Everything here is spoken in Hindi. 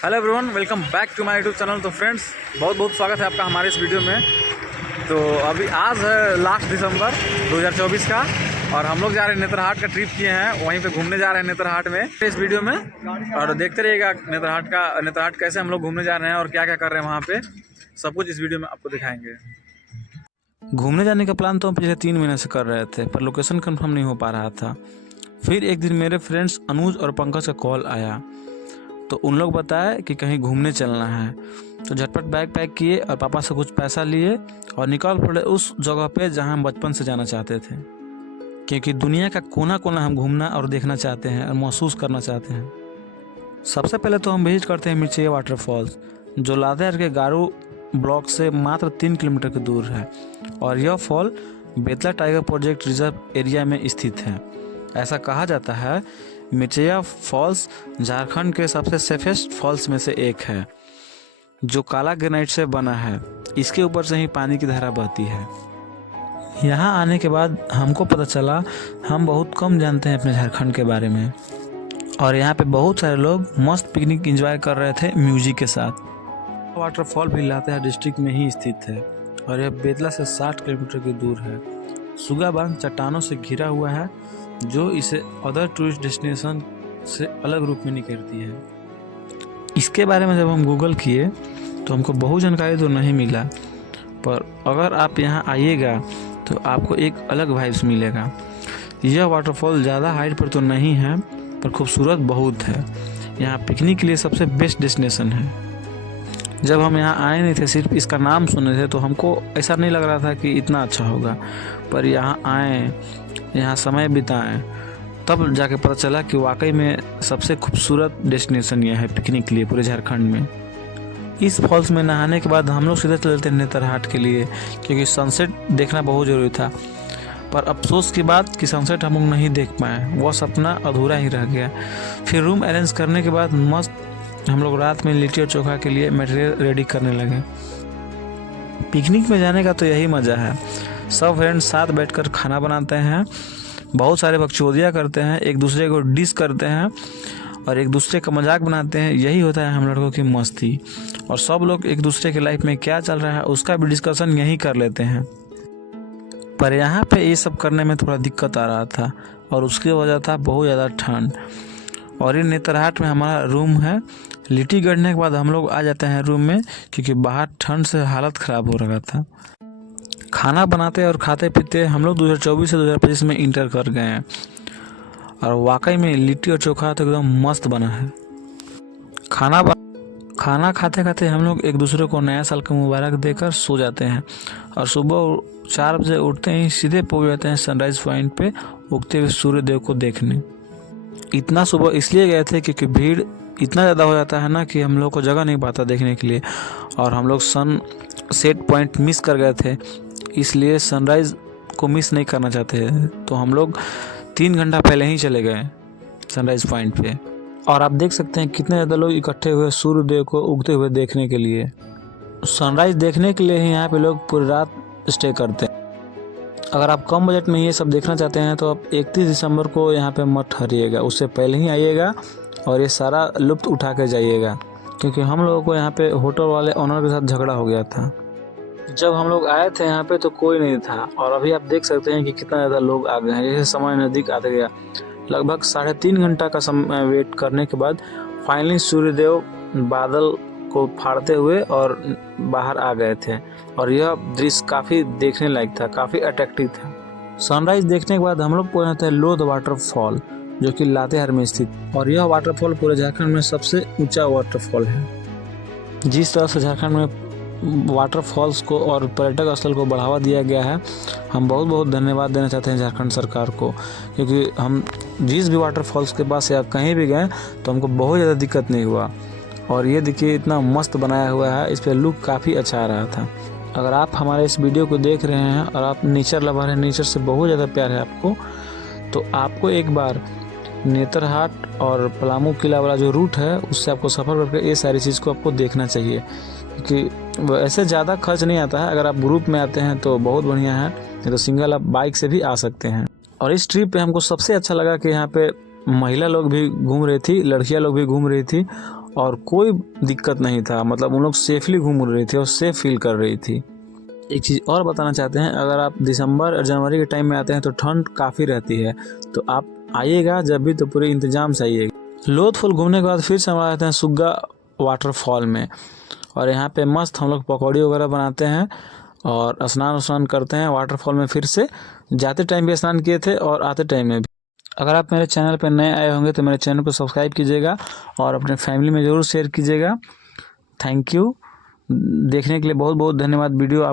Hello everyone, welcome back to my YouTube channel. तो फ्रेंड्स, बहुत बहुत स्वागत है आपका हमारे इस वीडियो में। तो अभी आज है लास्ट दिसंबर 2024 का और हम लोग जा रहे हैं नेतरहाट का ट्रिप किए हैं, वहीं पे घूमने जा रहे हैं नेतरहाट में इस वीडियो में। और देखते रहिएगा नेतरहाट कैसे हम लोग घूमने जा रहे हैं और क्या क्या कर रहे हैं वहाँ पे, सब कुछ इस वीडियो में आपको दिखाएंगे। घूमने जाने का प्लान तो हम पिछले 3 महीने से कर रहे थे, पर लोकेशन कंफर्म नहीं हो पा रहा था। फिर एक दिन मेरे फ्रेंड्स अनुज और पंकज का कॉल आया, तो उन लोग बताए कि कहीं घूमने चलना है। तो झटपट बैग पैक किए और पापा से कुछ पैसा लिए और निकल पड़े उस जगह पे जहां हम बचपन से जाना चाहते थे, क्योंकि दुनिया का कोना कोना हम घूमना और देखना चाहते हैं और महसूस करना चाहते हैं। सबसे पहले तो हम विजिट करते हैं मिर्चैया वाटरफॉल्स, जो लातेहार के गारू ब्लॉक से मात्र 3 किलोमीटर की दूर है और यह fall Betla tiger project reserve area में स्थित है। ऐसा कहा जाता है मिर्चैया फॉल्स झारखंड के सबसे सेफेस्ट फॉल्स में से एक है, जो काला ग्रेनाइट से बना है। इसके ऊपर से ही पानी की धारा बहती है। यहाँ आने के बाद हमको पता चला हम बहुत कम जानते हैं अपने झारखंड के बारे में, और यहाँ पे बहुत सारे लोग मस्त पिकनिक एंजॉय कर रहे थे म्यूजिक के साथ। वाटरफॉल भी लातेहार डिस्ट्रिक्ट में ही स्थित है और यह बेतला से 60 किलोमीटर की दूर है। सुगा बांध चट्टानों से घिरा हुआ है, जो इसे अदर टूरिस्ट डेस्टिनेशन से अलग रूप में निकलती है। इसके बारे में जब हम गूगल किए तो हमको बहुत जानकारी तो नहीं मिला, पर अगर आप यहाँ आइएगा तो आपको एक अलग वाइब्स मिलेगा। यह वाटरफॉल ज़्यादा हाइट पर तो नहीं है, पर खूबसूरत बहुत है। यहाँ पिकनिक के लिए सबसे बेस्ट डेस्टिनेशन है। जब हम यहाँ आए नहीं थे, सिर्फ इसका नाम सुने थे, तो हमको ऐसा नहीं लग रहा था कि इतना अच्छा होगा, पर यहाँ आए, यहाँ समय बिताएं, तब जाके पता चला कि वाकई में सबसे खूबसूरत डेस्टिनेशन यह है पिकनिक के लिए पूरे झारखंड में। इस फॉल्स में नहाने के बाद हम लोग सीधे चलते हैं नेतरहाट के लिए, क्योंकि सनसेट देखना बहुत ज़रूरी था। पर अफसोस की बात कि सनसेट हम लोग नहीं देख पाए, वह सपना अधूरा ही रह गया। फिर रूम अरेंज करने के बाद मस्त हम लोग रात में लिट्टी और चोखा के लिए मटेरियल रेडी करने लगे। पिकनिक में जाने का तो यही मज़ा है, सब फ्रेंड्स साथ बैठकर खाना बनाते हैं, बहुत सारे बकचोदियाँ करते हैं, एक दूसरे को डिस करते हैं और एक दूसरे का मजाक बनाते हैं। यही होता है हम लड़कों की मस्ती, और सब लोग एक दूसरे के लाइफ में क्या चल रहा है उसका भी डिस्कशन यही कर लेते हैं। पर यहाँ पे ये सब करने में थोड़ा दिक्कत आ रहा था, और उसकी वजह था बहुत ज़्यादा ठंड। और ये नेतरहाट में हमारा रूम है। लिट्टी गड़ने के बाद हम लोग आ जाते हैं रूम में, क्योंकि बाहर ठंड से हालत ख़राब हो रहा था। खाना बनाते और खाते पीते हम लोग 2024 से 2025 में इंटर कर गए हैं, और वाकई में लिट्टी और चोखा तो एकदम मस्त बना है। खाना खाते खाते हम लोग एक दूसरे को नया साल का मुबारक देकर सो जाते हैं, और सुबह 4 बजे उठते ही सीधे पहुंच जाते हैं सनराइज़ पॉइंट पे उगते हुए सूर्य देव को देखने। इतना सुबह इसलिए गए थे क्योंकि भीड़ इतना ज़्यादा हो जाता है ना कि हम लोग को जगह नहीं पाता देखने के लिए, और हम लोग सन सेट पॉइंट मिस कर गए थे, इसलिए सनराइज़ को मिस नहीं करना चाहते थे। तो हम लोग 3 घंटा पहले ही चले गए सनराइज़ पॉइंट पे, और आप देख सकते हैं कितने ज़्यादा लोग इकट्ठे हुए सूर्य देव को उगते हुए देखने के लिए। सनराइज़ देखने के लिए ही यहाँ पे लोग पूरी रात स्टे करते हैं। अगर आप कम बजट में ये सब देखना चाहते हैं तो आप 31 दिसंबर को यहाँ पे मत ठहरिएगा, उससे पहले ही आइएगा और ये सारा लुत्फ़ उठा के जाइएगा, क्योंकि हम लोगों को यहाँ पे होटल वाले ओनर के साथ झगड़ा हो गया था। जब हम लोग आए थे यहाँ पे तो कोई नहीं था, और अभी आप देख सकते हैं कि कितना ज़्यादा लोग आ गए हैं। जैसे समय नज़दीक आते गया, लगभग 3.5 घंटा का समय वेट करने के बाद फाइनली सूर्यदेव बादल को फाड़ते हुए और बाहर आ गए थे, और यह दृश्य काफ़ी देखने लायक था, काफ़ी अट्रैक्टिव था। सनराइज देखने के बाद हम लोग पहुंचे थे लोध वाटरफॉल, जो कि लातेहार में स्थित, और यह वाटरफॉल पूरे झारखंड में सबसे ऊंचा वाटरफॉल है। जिस तरह से झारखंड में वाटरफॉल्स को और पर्यटक स्थल को बढ़ावा दिया गया है, हम बहुत बहुत धन्यवाद देना चाहते हैं झारखंड सरकार को, क्योंकि हम जिस भी वाटरफॉल्स के पास या कहीं भी गए तो हमको बहुत ज़्यादा दिक्कत नहीं हुआ। और ये देखिए इतना मस्त बनाया हुआ है, इस पर लुक काफ़ी अच्छा आ रहा था। अगर आप हमारे इस वीडियो को देख रहे हैं और आप नेचर लवर हैं, नेचर से बहुत ज़्यादा प्यार है आपको, तो आपको एक बार नेतरहाट और पलामू किला वाला जो रूट है उससे आपको सफ़र करके ये सारी चीज़ को आपको देखना चाहिए, क्योंकि वैसे ज़्यादा खर्च नहीं आता है। अगर आप ग्रुप में आते हैं तो बहुत बढ़िया है, नहीं तो सिंगल आप बाइक से भी आ सकते हैं। और इस ट्रिप पे हमको सबसे अच्छा लगा कि यहाँ पे महिला लोग भी घूम रही थी, लड़कियां लोग भी घूम रही थी, और कोई दिक्कत नहीं था। मतलब उन लोग सेफली घूम रही थी और सेफ फील कर रही थी। एक चीज़ और बताना चाहते हैं, अगर आप दिसंबर और जनवरी के टाइम में आते हैं तो ठंड काफ़ी रहती है, तो आप आइएगा जब भी तो पूरे इंतजाम से आइएगा। लोथफुल घूमने के बाद फिर से हम आते हैं सुग्गा वाटरफॉल में, और यहाँ पे मस्त हम लोग पकौड़ी वगैरह बनाते हैं और स्नान करते हैं वाटरफॉल में। फिर से जाते टाइम भी स्नान किए थे और आते टाइम में भी। अगर आप मेरे चैनल पर नए आए होंगे तो मेरे चैनल को सब्सक्राइब कीजिएगा और अपने फैमिली में ज़रूर शेयर कीजिएगा। Thank you. देखने के लिए बहुत बहुत धन्यवाद। वीडियो आप